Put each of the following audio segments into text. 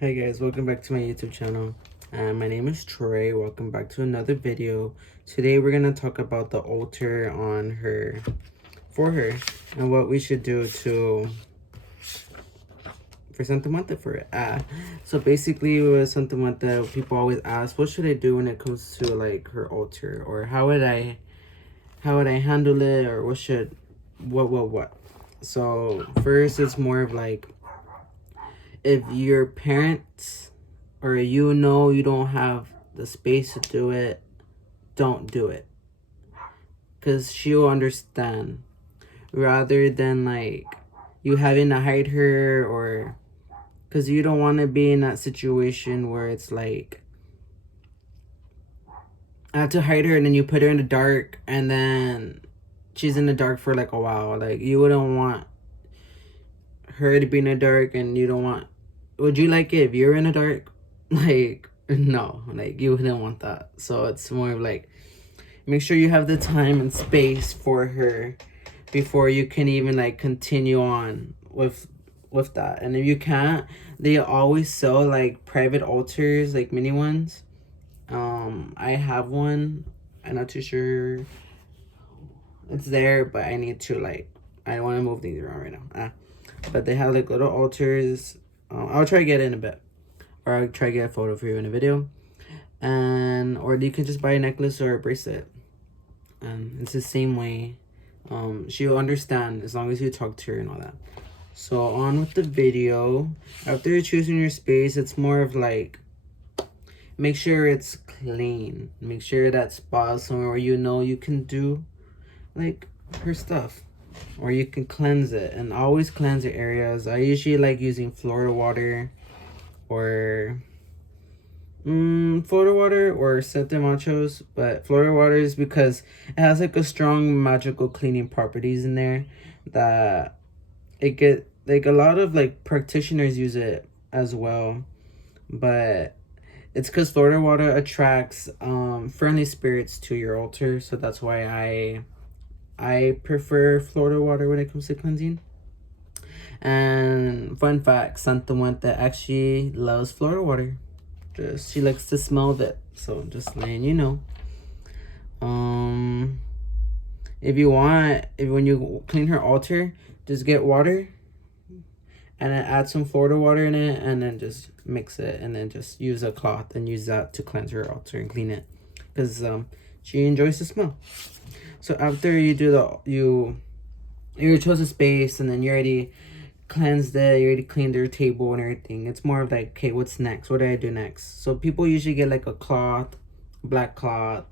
Hey guys, welcome back to my YouTube channel. My name is Troy. Welcome back to another video. Today we're gonna talk about the altar on her, for her, and what we should do for Santa Muerte for it. So basically with Santa Muerte, people always ask, what should I do when it comes to like her altar, or how would I handle it, or what. So first, it's more of like, if your parents or you don't have the space to do it, don't do it, because she'll understand, rather than like you having to hide her, or because you don't want to be in that situation where it's like I have to hide her and then you put her in the dark and then she's in the dark for like a while. Like, you wouldn't want her to be in the dark, and you don't want, would you like it if you're in the dark? Like, no, like you wouldn't want that. So it's more of like, make sure you have the time and space for her before you can even like continue on with that. And if you can't, they always sell like private altars, like mini ones. I have one. I'm not too sure it's there, but I need to like, I don't want to move things around right now. But they have like little altars. I'll try to get it in a bit, or I'll try to get a photo for you in a video. And or you can just buy a necklace or a bracelet. It's the same way. She'll understand as long as you talk to her and all that. So on with the video. After you're choosing your space, it's more of like, make sure it's clean. Make sure that spot is somewhere where you can do like her stuff, or you can cleanse it. And always cleanse your areas. I usually like using Florida water, or Florida water, or Santa Muerte's. But Florida water is because it has like a strong magical cleaning properties in there, that it get like a lot of like practitioners use it as well. But it's because Florida water attracts friendly spirits to your altar, so that's why I prefer Florida water when it comes to cleansing. And fun fact, Santa Muerte actually loves Florida water. Just, she likes to smell of it. So just letting you know. If you want, if when you clean her altar, just get water and then add some Florida water in it, and then just mix it, and then just use a cloth and use that to cleanse her altar and clean it, because she enjoys the smell. So after you do you chose a space, and then you already cleansed it, you already cleaned your table and everything, it's more of like, okay, what's next? What do I do next? So people usually get like a cloth, black cloth,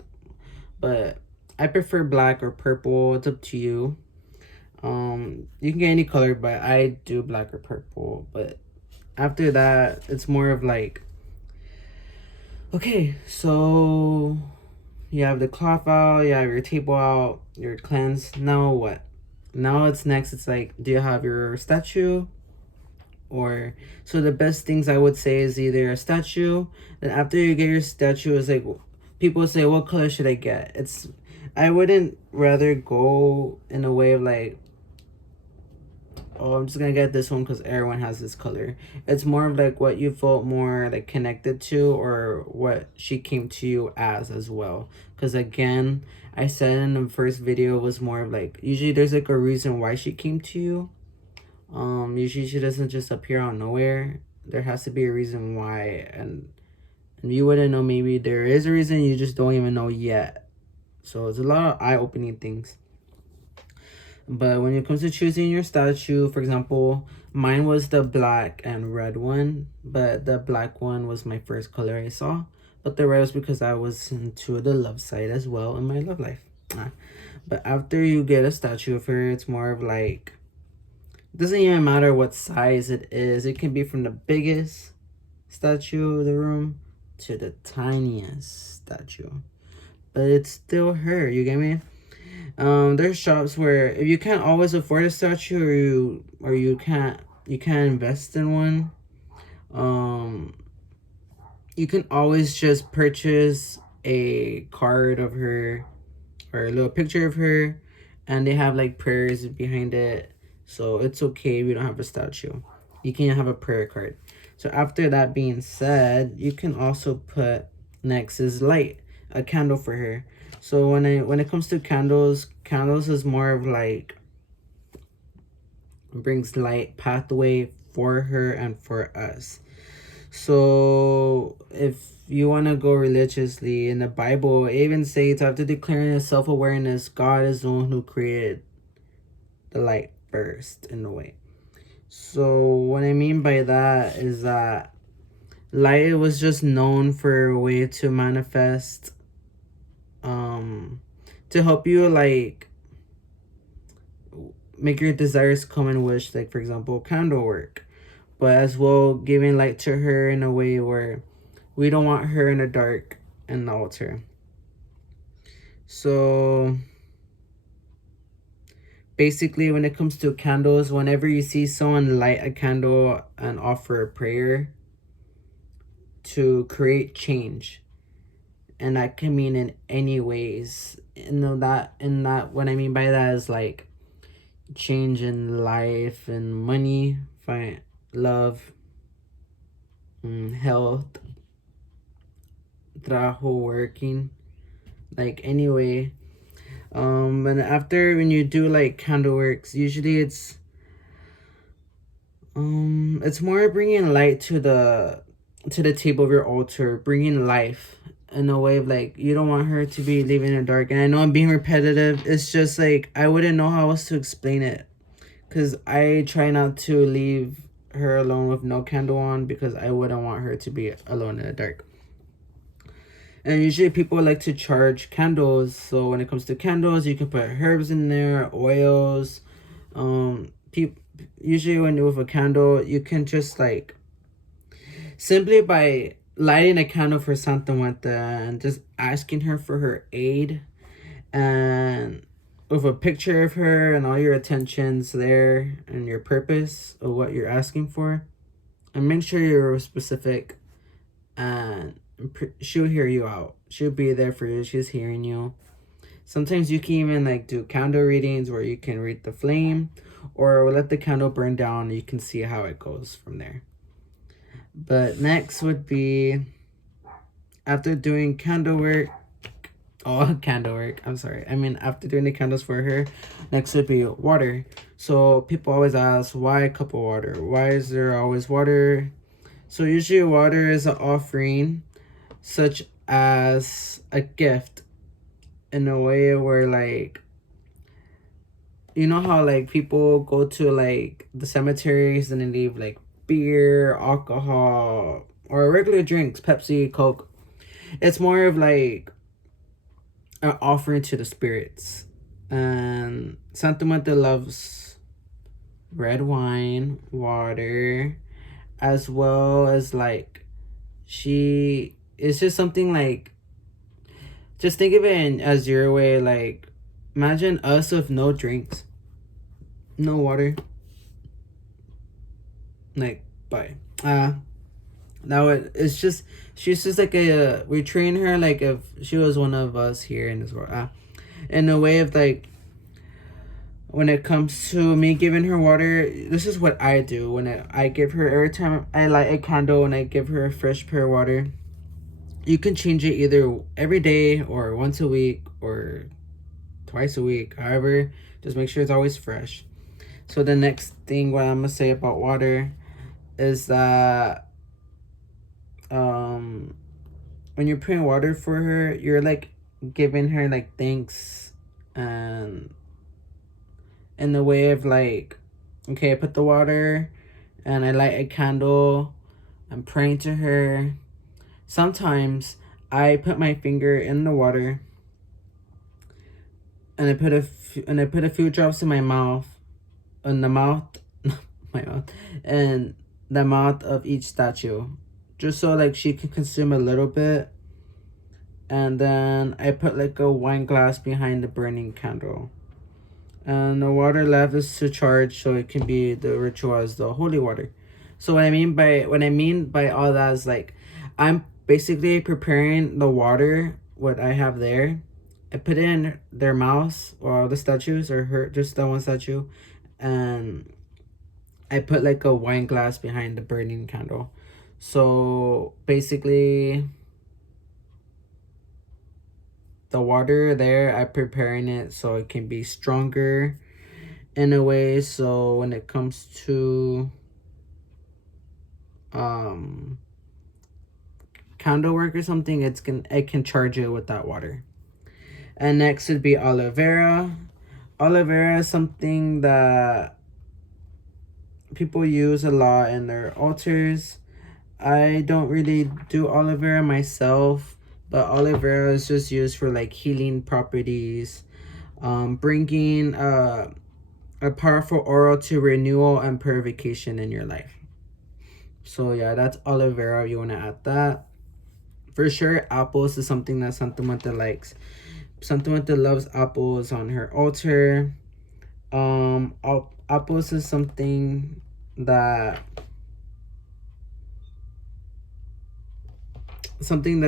but I prefer black or purple. It's up to you. You can get any color, but I do black or purple. But after that, it's more of like, okay, so you have the cloth out, you have your table out, you're cleansed. Now what? Now it's next, it's like, do you have your statue? Or, so the best things I would say is either a statue. Then after you get your statue, it's like, people say, what color should I get? I wouldn't rather go in a way of like, oh, I'm just gonna get this one because everyone has this color. It's more of like what you felt more like connected to, or what she came to you as well. Because again, I said in the first video, was more of like, usually there's like a reason why she came to you. Usually she doesn't just appear out of nowhere. There has to be a reason why, and you wouldn't know. Maybe there is a reason, you just don't even know yet. So it's a lot of eye-opening things. But when it comes to choosing your statue, for example, mine was the black and red one, but the black one was my first color I saw. But the red was because I was into the love side as well in my love life. But after you get a statue of her, it's more of like, it doesn't even matter what size it is. It can be from the biggest statue of the room to the tiniest statue. But it's still her, you get me? There's shops where if you can't always afford a statue, or you can't invest in one, you can always just purchase a card of her, or a little picture of her, and they have like prayers behind it. So it's okay if you don't have a statue. You can have a prayer card. So after that being said, you can also put next is light, a candle for her. So when it comes to candles is more of like brings light pathway for her and for us. So if you want to go religiously, in the Bible it even states, after declaring a self-awareness, God is the one who created the light first in a way. So what I mean by that is that light was just known for a way to manifest, to help you like make your desires come and wish, like for example candle work, but as well giving light to her in a way where we don't want her in the dark in the altar. So basically when it comes to candles, whenever you see someone light a candle and offer a prayer to create change, and that can mean in any ways, that what I mean by that is like change in life and money, love, health, trabajo, working, like anyway. And after when you do like candle works, usually it's more bringing light to the table of your altar, bringing life in a way of like you don't want her to be living in the dark. And I know I'm being repetitive. It's just like I wouldn't know how else to explain it, because I try not to leave her alone with no candle on, because I wouldn't want her to be alone in the dark. And usually people like to charge candles. So when it comes to candles, you can put herbs in there, oils. Usually when you're with a candle, you can just like simply by lighting a candle for Santa Muerte and just asking her for her aid, and with a picture of her and all your attentions there and your purpose of what you're asking for, and make sure you're specific, and she'll hear you out. She'll be there for you. She's hearing you. Sometimes you can even like do candle readings where you can read the flame, or let the candle burn down and you can see how it goes from there. But next would be, after doing candle work, after doing the candles for her, next would be water. So people always ask, why a cup of water? Why is there always water? So usually water is an offering, such as a gift, in a way where like, you know how like people go to like the cemeteries and they leave like beer, alcohol, or regular drinks, Pepsi, Coke. It's more of like an offering to the spirits. And Santa Muerte loves red wine, water, as well as like it's just something like, just think of it as your way, like imagine us with no drinks, no water, like bye. Now it's just, she's just like we train her like if she was one of us here in this world, in a way of like, when it comes to me giving her water, this is what I do. When I give her, every time I light a candle and I give her a fresh pair of water, you can change it either every day or once a week or twice a week, however, just make sure it's always fresh. So the next thing what I'm gonna say about water is that when you're putting water for her, you're like giving her like thanks, and in the way of like, okay, I put the water and I light a candle, I'm praying to her. Sometimes I put my finger in the water and I put a few drops in my mouth, in the mouth, my mouth, and the mouth of each statue, just so like she can consume a little bit. And then I put like a wine glass behind the burning candle, and the water left is to charge, so it can be the ritual as the holy water. So what I mean by all that is like, I'm basically preparing the water, what I have there, I put it in their mouths, or all the statues, or her, just the one statue, and I put like a wine glass behind the burning candle. So basically, the water there, I'm preparing it so it can be stronger in a way. So when it comes to candle work or something, I can charge it with that water. And next would be aloe vera. Aloe vera is something that people use a lot in their altars. I don't really do aloe vera myself, but aloe vera is just used for like healing properties, bringing a powerful aura to renewal and purification in your life. So yeah, that's aloe vera if you want to add that. For sure, apples is something that Santa Muerte likes. Santa Muerte loves apples on her altar. Apples is something that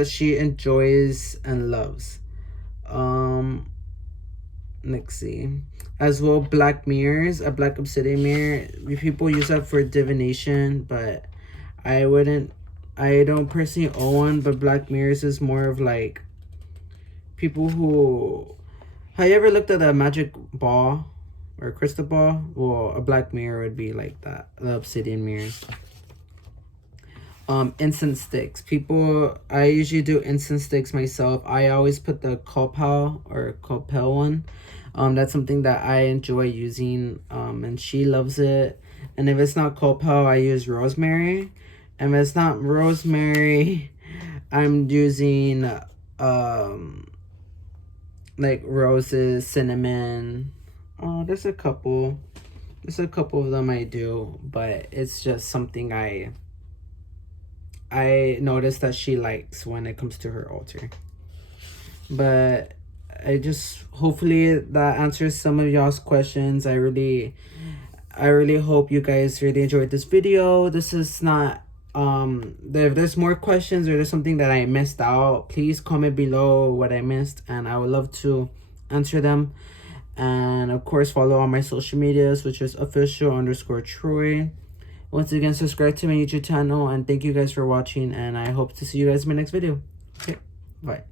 she enjoys and loves. Let's see. As well, black mirrors, a black obsidian mirror. People use that for divination, but I don't personally own one, but black mirrors is more of like people who. Have you ever looked at a magic ball or crystal ball? Well, a black mirror would be like that, the obsidian mirrors. Incense sticks. I usually do incense sticks myself. I always put the copal or copel one. That's something that I enjoy using. And she loves it. And if it's not copal, I use rosemary. And if it's not rosemary, I'm using like roses, cinnamon. Oh, there's a couple of them I do, but it's just something I noticed that she likes when it comes to her altar. But hopefully that answers some of y'all's questions. I really hope you guys really enjoyed this video. This is not if there's more questions or there's something that I missed out, please comment below what I missed and I would love to answer them. And of course, follow all my social medias, which is official_Troy. Once again, subscribe to my YouTube channel, and thank you guys for watching, and I hope to see you guys in my next video. Okay, bye.